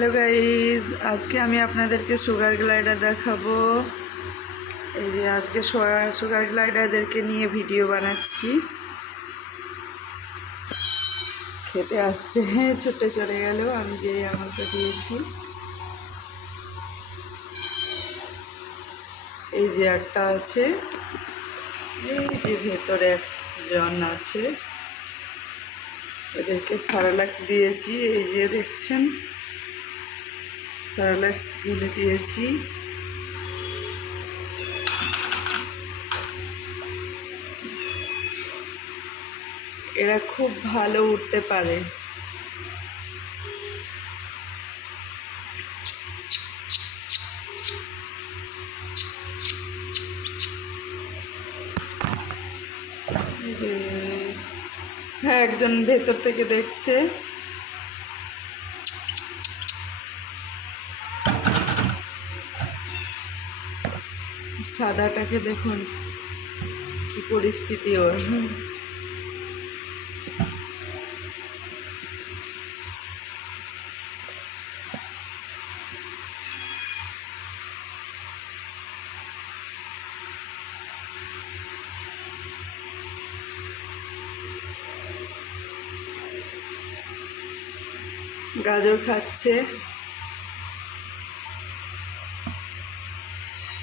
Hello guys, আজকে আমি আপনাদেরকে সুগার গ্লাইডার দেখাবো। এই যে আজকে সুগার গ্লাইডারদেরকে নিয়ে ভিডিও বানাচ্ছি। খেতে আসছে, ছুটে চলে গেল আমি যে আমলটা দিয়েছি। এই যে একটা আছে, এই যে ভেতরে একজন আছে, এদেরকে সারালাক্স দিয়েছি। এই যে দেখছেন সারালাক্স গুলে দিয়েছি। এরা খুব ভালো উঠতে পারে। হ্যাঁ, একজন ভেতর থেকে দেখছে। সাদাটাকে দেখুন কি পরিস্থিতি ওর। গাজর খাচ্ছে।